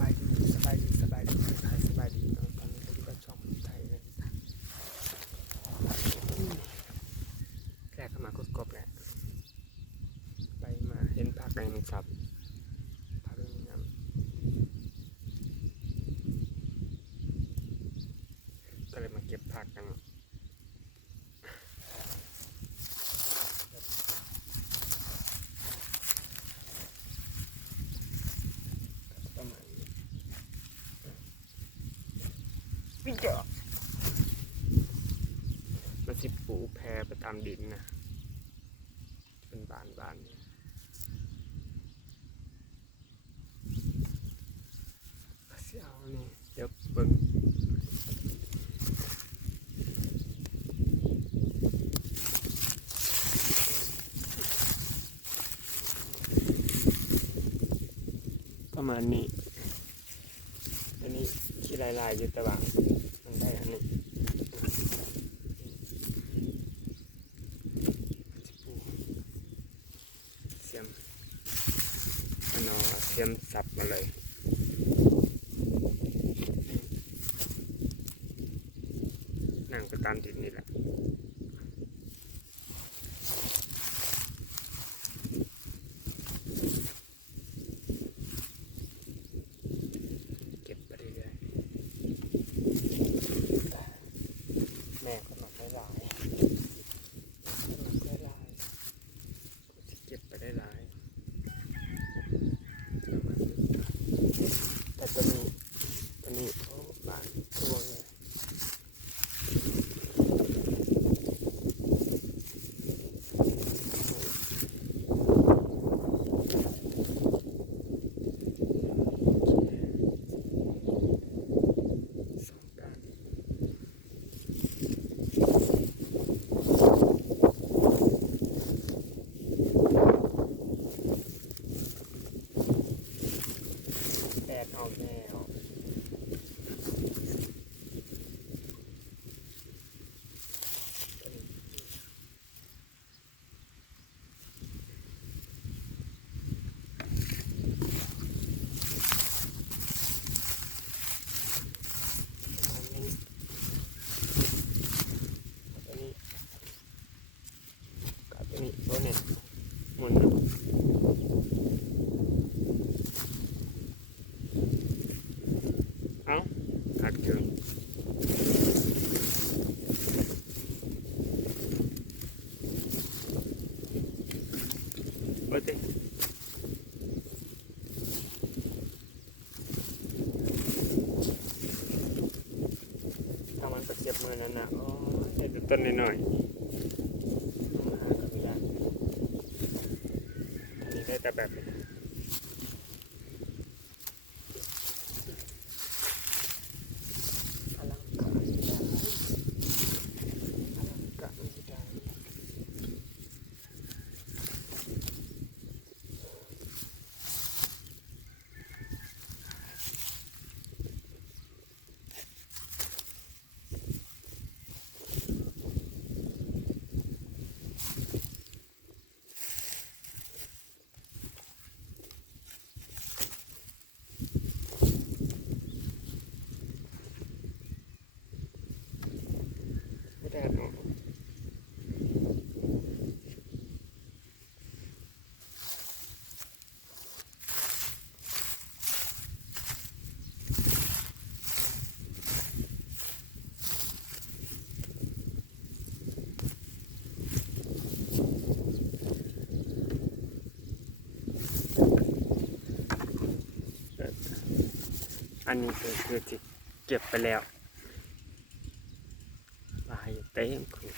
บายดีสบายดีสบายดีไทยสบายดีเนาะตอนนี้ก็อยู่กับช่องไทยเลยนะแรกเข้ามากดกบแหละไปมาเห็นผักในมันสับผักเรื่องงามก็เลยมาเก็บผักกันเนาะประมาณนี้ วิ่เจามันสิปูแพรไปตามดินนะ เป็นบานบานเสียวนี่เดี๋ยวเบิ่งประมาณนี้ อันนี้ขี้ลายลายๆอยู่แต่ว่ามั หนึ่งเสียมมันอเสียมสับมาเลยนั่งก็ตามดินนี่แหละ ด็ดต้นหน่อยๆมาหากันไม่ได้อันนี้ได้แต่แบบนี้อลังการไม่ได้อลังการไม่ได้ไม่ได้เนาะ อันนี้คือคือที่เก็บไปแล้วลายเต็มคือ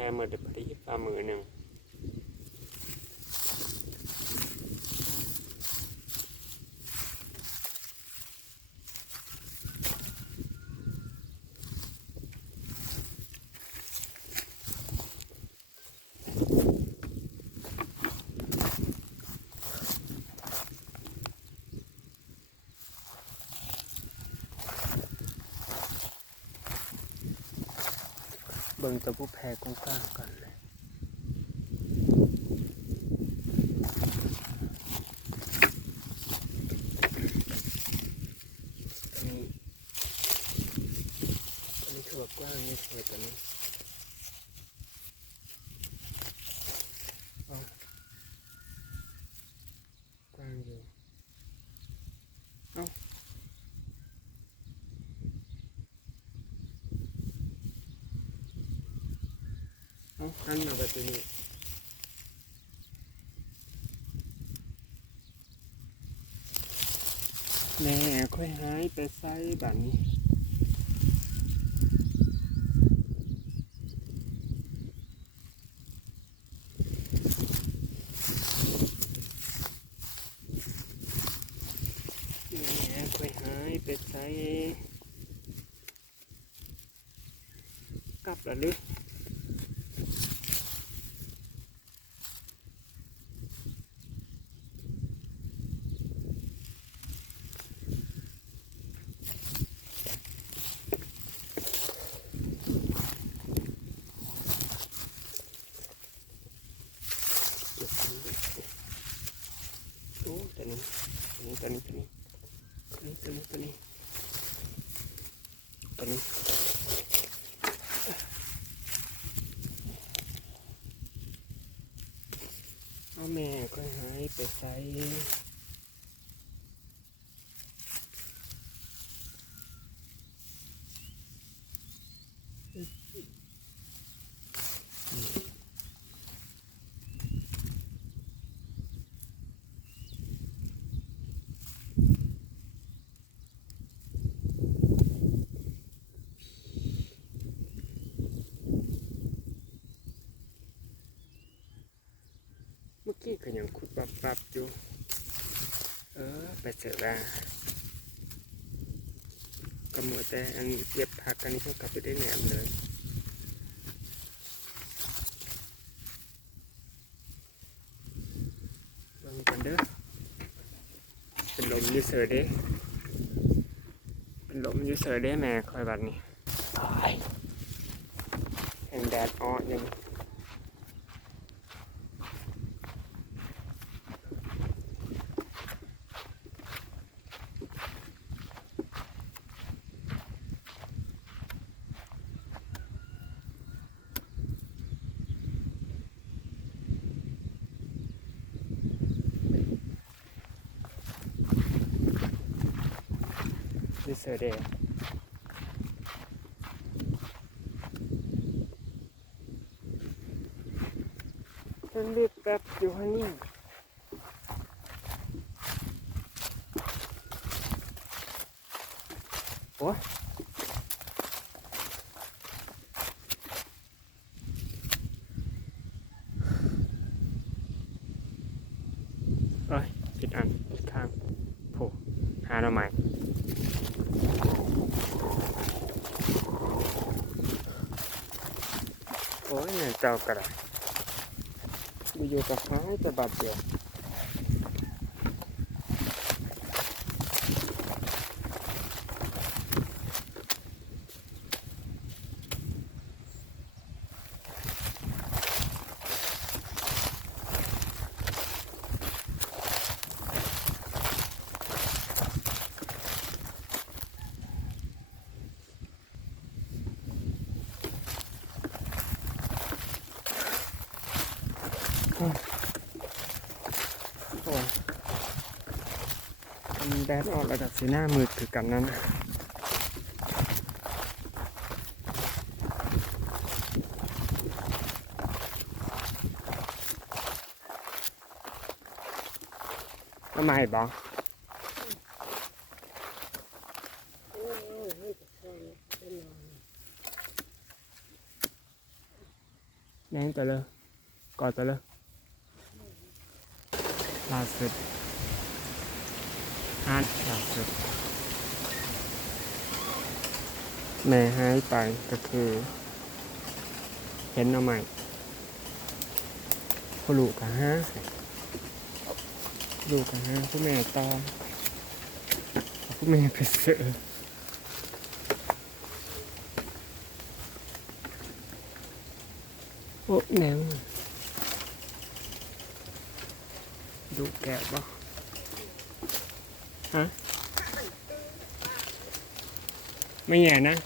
ห้าหมื่นเดือนพอดีฟ้ามือหนึ่ง บิ่งตะพุแพรกว้างกันเลยอันนี้อันนี้คือกว้างนี่เลยตอนนี้ เอาหันมาแบบนี้แน่ค่อยหายไปไซบบนเดใช้กลับหรือ 在 ก็ยังคุดปับปับอยู่ เออ ไปเจอว่าก็เหมือแต่อันเก็บผักอันนี้เขากลับไปได้แหนมเลยลองกันเด้อเป็นลมยืดเสือเด้เป็นลมยืดเสือเด้แม่คอยบัดนี้แห่งแดดอ้อยัง คือเสือแดงฉันเรียกแป๊บอยู่ให้นี่โอ้ยเอ้ยผิดอันผิดข้างโผหาเราใหม่ เจ้าก็ได้อยู่ๆก็หายแต่บาดเจ็บ แดดออกระดับสีหน้ามืดถือกันนั้นทำไมบอางแน่นต่วเลยกอดต่วเลยล่าสุด อาร์ตล่าสุดแม่หายไปก็คือ เห็นเอาใหม่ผู้ลูกกะฮะลูกกะฮะผู้แม่ตอมเอาผู้แม่ไปเสือโอ้แนวดูแกะบ่ ฮะไม่แย่นะ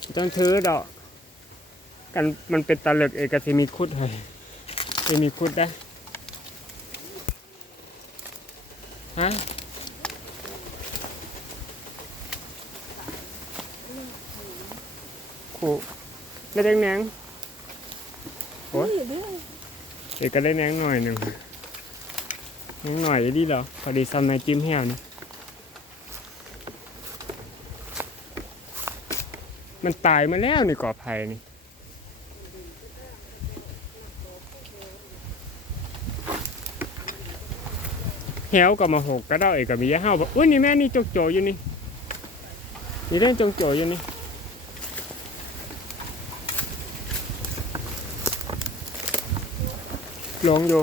ไม่ต้องถือดอก กันมันเป็นตะเลึกเอกสิมีคุดเลยเอมีคุดได้ฮะขู่ได้แดงแหนงโอ๊ยนี่เด้อเอกก็ได้แหนงหน่อยหนึ่ง แหนงหน่อยดีเหรอพอดีซัมในจิ้มแห้วนี่มันตายมาแล้วนี่กอไผ่นี่แหวก็มาหกกระเด้าเอกก็มียาเห่าบอกอุ้ยนี่แม่นี่จกโจอยู่นี่นี่เรื่องจงโจอยู่นี่หลงอยู่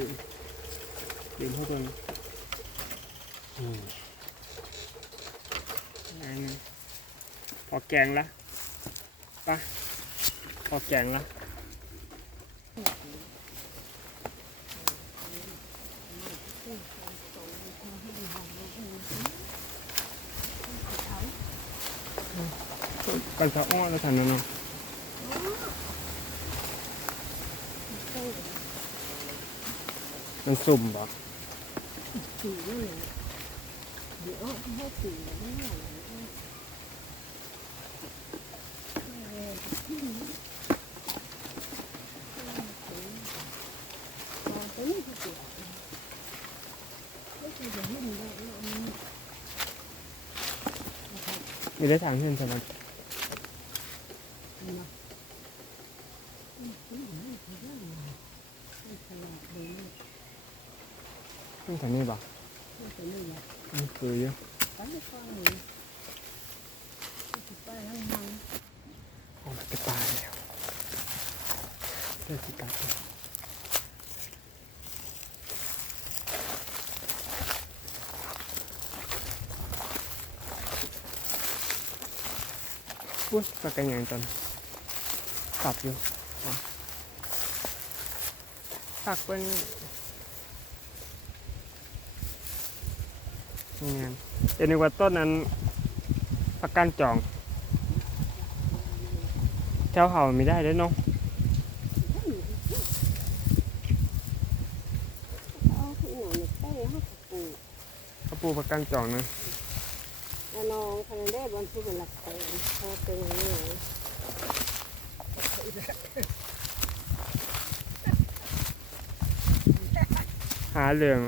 ื่นดื่มดื่มเข้าตัวนี้อืมพอแกงละไปะพอแกงละกันสะอ้อแล้วทันนะเนาะ มันสุ่มบ่สีนี่เดี๋ยวให้สีนี่ตัวนี้คือสีไม่ใช่จะหุ่นได้มีได้ทางเส้นสมัครต้อง ทางนี้บ่นี่คืออยู่โอ้ยจะตายแล้วเสื้อสีกัดเลยอุ้ยปากกันยังจนกลับอยู่อ๋อปักเป็น นี่เอ็นกว่าต้นนั้นประกันจอง เจ้าเห่าไม่ได้เด้เนาะเอาที่หนูเนี่ยเต้ให้ปูเขาปูประกันจองนะน้องคันได้บอลผู้เป็นหลักเต็มพอเป็นอย่างนี้หาเรื่อง